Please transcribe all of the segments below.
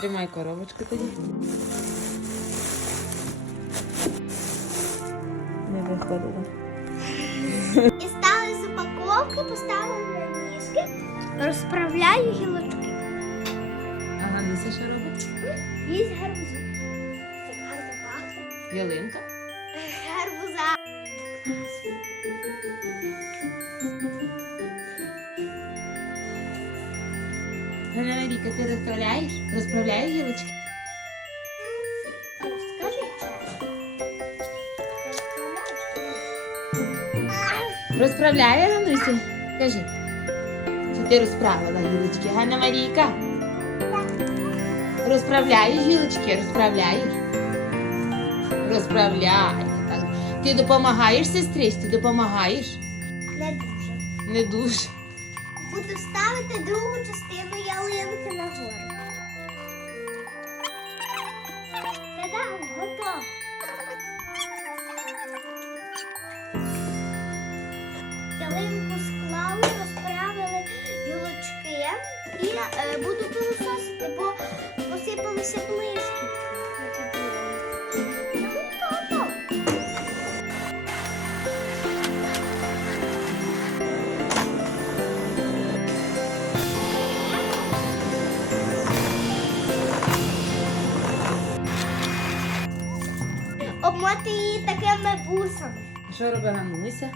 Тримай коробочку тоді. Не виходило. Дістали з упаковки, поставили на ніжки, розправляю гілочки. Ага, Нися що робить? Віз гарбузу. Так гарно пахне. Ялинка. Гарбуза. Ганна Марійка, ти розправляєш? Розправляєш гілочки? Розправляє Гануся? Кажи. Чи ти розправила гілочки? Ганна Марійка? Розправляєш гілочки? Розправляєш? Розправляє. Так. Ти допомагаєш сестричці? Допомагаєш? Не дуже. Не дуже. Буду ставити другу частину ялинки. Та-дам, готово. Ялинку склали, розправили гілочки і е, буду пилососити, бо посипалися блискітки. Обмоти її такими бусами. Що робить Гануся?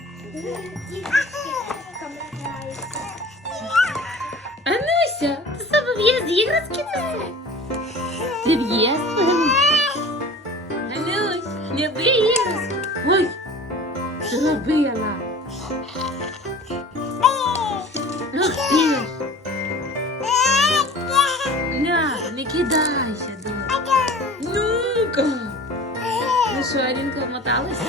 Ануся, ти себе в'єз іграшки неси? Ти в'єз? Анусь, не бий іграшки. Ой, зробила. Ух ти ж. На, не кидайся, Ну що, Алінка вмоталася?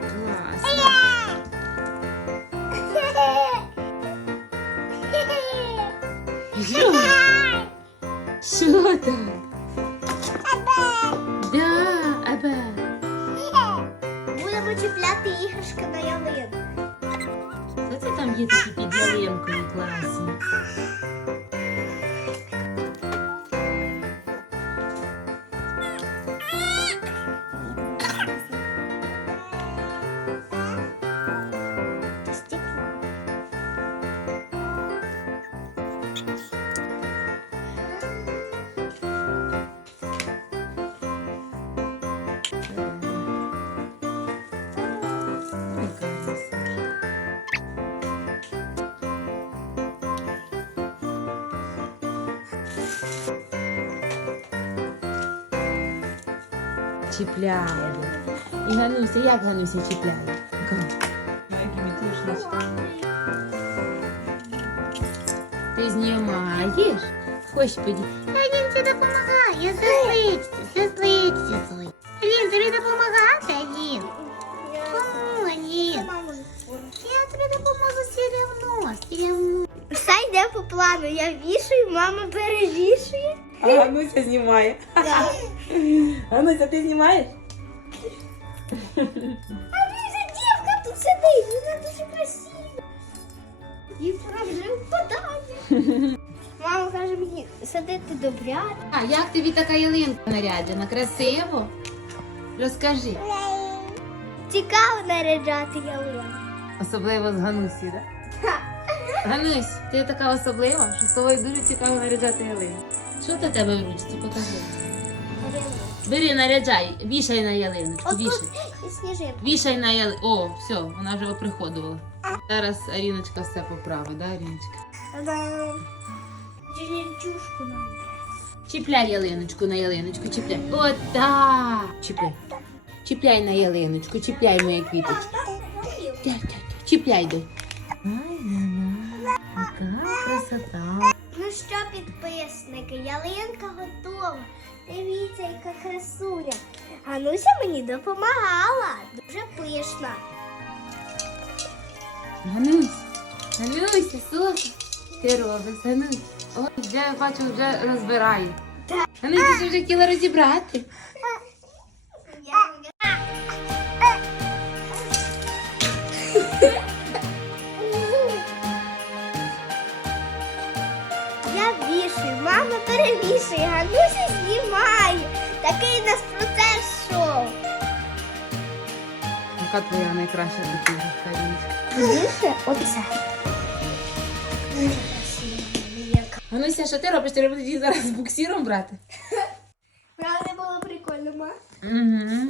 Класно. Що? Що там? Да, аба. Будемо чіпляти іграшки на ялинку. Що це там є такі під ялинкою класні? Чіпляє. І Гануся, як Гануся чіпляє? Ти знімаєш? Господи. А він тобі допомагає, сестричці, сестричці свої. Він тобі допомагати, Алін. Кому, Алін? Я тобі допоможу все равно, все равно. Все йде по плану. Я вішаю, мама перевішує. А Гануся знімає. Гануся, ти знімаєш? А дуже дівка тут сидить, вона дуже красива. І вже впадає. Мама каже мені, сидити добряти. А як тобі така ялинка наряджена? Красиво? Розкажи. Цікаво наряджати ялинку. Особливо з Ганусі, так? Ганусь, ти така особлива, що з тобою дуже цікаво наряджати ялинку. Що до тебе в ручці? Покажи. Бери, наряджай, вішай на ялиночку, вішай. і сніжинка. Вішай на ялинку. О, все, вона вже оприходувала. Зараз Аріночка все поправить, да, Аріночка? Та-дам. Нам. Чіпляй ялиночку на ялиночку, чіпляй. От так. Чіпляй. Чіпляй на ялиночку, чіпляй мої квіточки. Чіпляй дай. Ай, яка красота. Ну що, підписники, ялинка готова. Дивіться, яка красуня. Гануся мені допомагала. Дуже пишна. Ганусь, Гануся, Софа, ти робиш, Ганусь. Ой, вже бачу, вже розбираю. Гануся, ти вже хотіла розібрати. Такий у нас процес шоу. Яка твоя найкраща дитинка? Гануся, оце. Дуже красиво. Гануся, що ти робиш? Ти будеш її зараз буксіром брати? Правда було прикольно, ма? Угу.